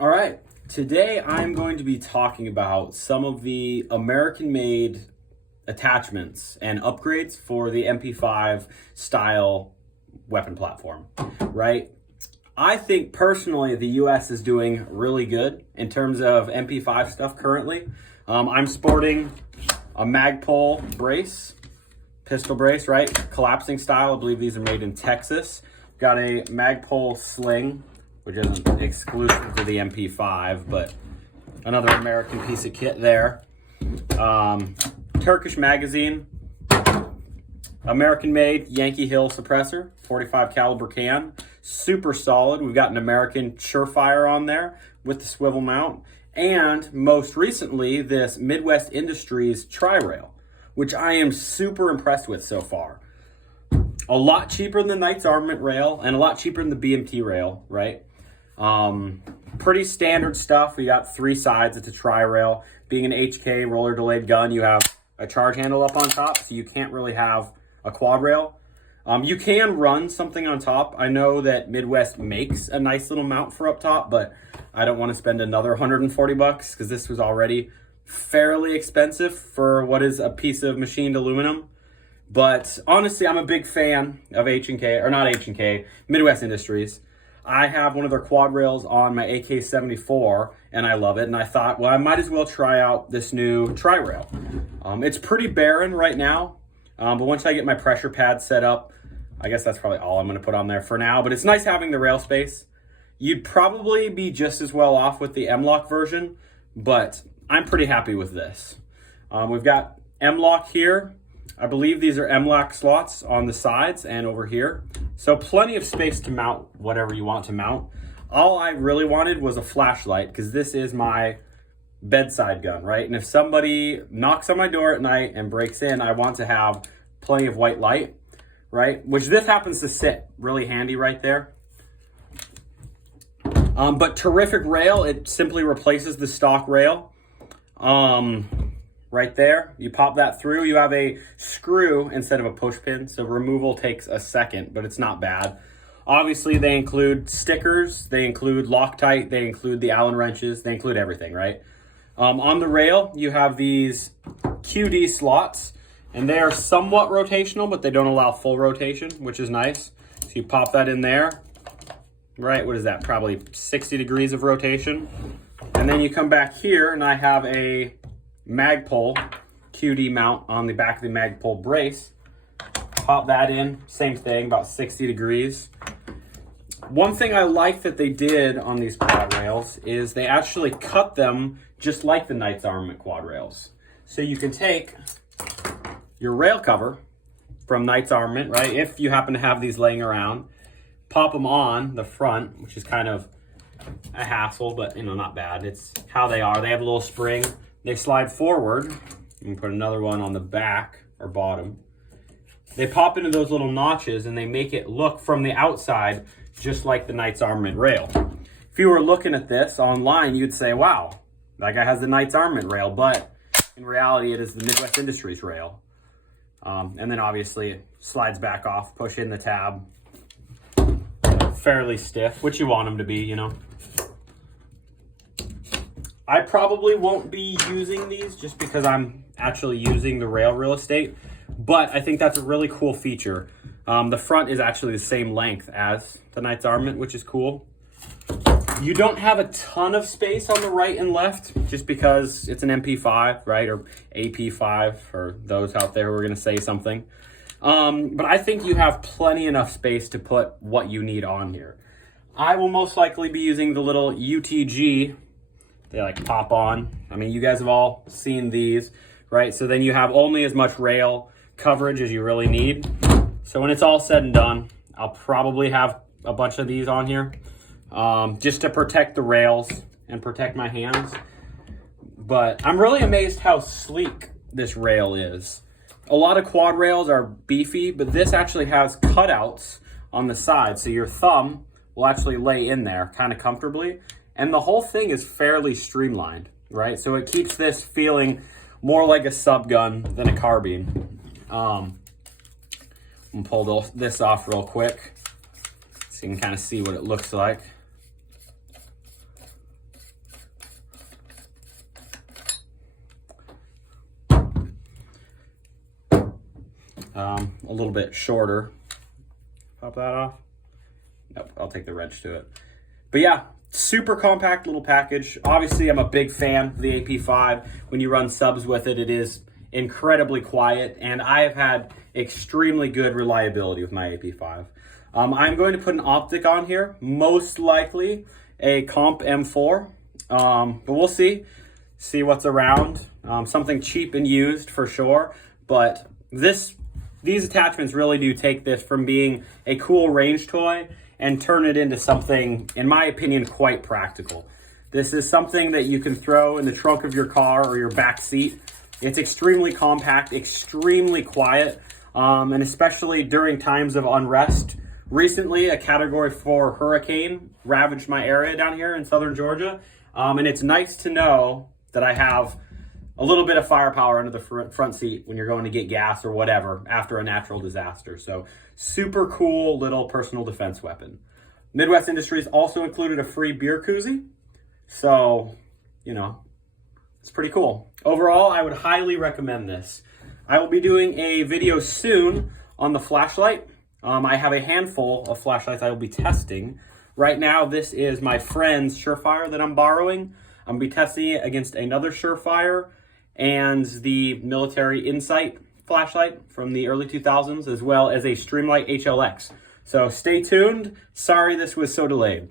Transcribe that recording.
All right, today I'm going to be talking about some of the American-made attachments and upgrades for the MP5 style weapon platform, right? I think personally the US is doing really good in terms of MP5 stuff currently. I'm sporting a Magpul brace, pistol brace, right? Collapsing style. I believe these are made in Texas. Got a Magpul sling, which isn't exclusive to the MP5, but another American piece of kit there. Turkish magazine, American-made Yankee Hill suppressor, 45 caliber can, super solid. We've got an American Surefire on there with the swivel mount, and most recently, this Midwest Industries Tri-Rail, which I am super impressed with so far. A lot cheaper than the Knights Armament rail, and a lot cheaper than the BMT rail, right? Pretty standard stuff. We got 3 sides. It's a tri-rail. Being an HK roller delayed gun, you have a charge handle up on top, so you can't really have a quad rail. You can run something on top. I know that Midwest makes a nice little mount for up top, but I don't want to spend another $140 because this was already fairly expensive for what is a piece of machined aluminum. But honestly, I'm a big fan of H&K, or not H&K, Midwest Industries. I have one of their quad rails on my AK-74, and I love it. And I thought, well, I might as well try out this new tri-rail. It's pretty barren right now, but once I get my pressure pad set up, I guess that's probably all I'm going to put on there for now. But it's nice having the rail space. You'd probably be just as well off with the M-LOK version, but I'm pretty happy with this. We've got M-LOK here. I believe these are M-LOK slots on the sides and over here. So plenty of space to mount whatever you want to mount. All I really wanted was a flashlight because this is my bedside gun, right? And if somebody knocks on my door at night and breaks in, I want to have plenty of white light, right? Which this happens to sit really handy right there. But terrific rail. It simply replaces the stock rail. Right there, you pop that through. You have a screw instead of a push pin, so removal takes a second, but it's not bad. Obviously, they include stickers, they include Loctite, they include the Allen wrenches, they include everything, right? On the rail, you have these QD slots, and they are somewhat rotational, but they don't allow full rotation, which is nice. So you pop that in there, right? What is that? Probably 60 degrees of rotation. And then you come back here, and I have a Magpul QD mount on the back of the Magpul brace. Pop that in, same thing, about 60 degrees. One thing I like that they did on these quad rails is they actually cut them just like the Knights Armament quad rails. So you can take your rail cover from Knights Armament, right? If you happen to have these laying around, pop them on the front, which is kind of a hassle, but not bad. It's how they are. They have a little spring. They slide forward. You can put another one on the back or bottom. They pop into those little notches and they make it look from the outside just like the Knights Armament rail. If you were looking at this online, you'd say, wow, that guy has the Knights Armament rail, but in reality, it is the Midwest Industries rail. And then obviously it slides back off, push in the tab. Fairly stiff, which you want them to be, I probably won't be using these just because I'm actually using the rail real estate, but I think that's a really cool feature. The front is actually the same length as the Knights Armament, which is cool. You don't have a ton of space on the right and left just because it's an MP5, right? Or AP5 for those out there who are going to say something. But I think you have plenty enough space to put what you need on here. I will most likely be using the little UTG. They like pop on. I mean, you guys have all seen these, right? So then you have only as much rail coverage as you really need. So when it's all said and done, I'll probably have a bunch of these on here just to protect the rails and protect my hands. But I'm really amazed how sleek this rail is. A lot of quad rails are beefy, but this actually has cutouts on the side. So your thumb will actually lay in there kind of comfortably. And the whole thing is fairly streamlined, right? So it keeps this feeling more like a sub gun than a carbine. I'm gonna pull this off real quick so you can kind of see what it looks like. a little bit shorter. Pop that off. Nope, I'll take the wrench to it. But yeah, super compact little package. Obviously, I'm a big fan of the AP5. When you run subs with it, it is incredibly quiet, and I have had extremely good reliability with my AP5. I'm going to put an optic on here, most likely a Comp M4, but we'll see what's around. Something cheap and used for sure, but these attachments really do take this from being a cool range toy and turn it into something, in my opinion, quite practical. This is something that you can throw in the trunk of your car or your back seat. It's extremely compact, extremely quiet, and especially during times of unrest. Recently, a Category 4 hurricane ravaged my area down here in southern Georgia, and it's nice to know that I have a little bit of firepower under the front seat when you're going to get gas or whatever after a natural disaster. So super cool little personal defense weapon. Midwest Industries also included a free beer koozie. So, you know, it's pretty cool. Overall, I would highly recommend this. I will be doing a video soon on the flashlight. I have a handful of flashlights I will be testing. Right now, this is my friend's Surefire that I'm borrowing. I'm going to be testing it against another Surefire and the Military Insight flashlight from the early 2000s, as well as a Streamlight HLX. So stay tuned. Sorry this was so delayed.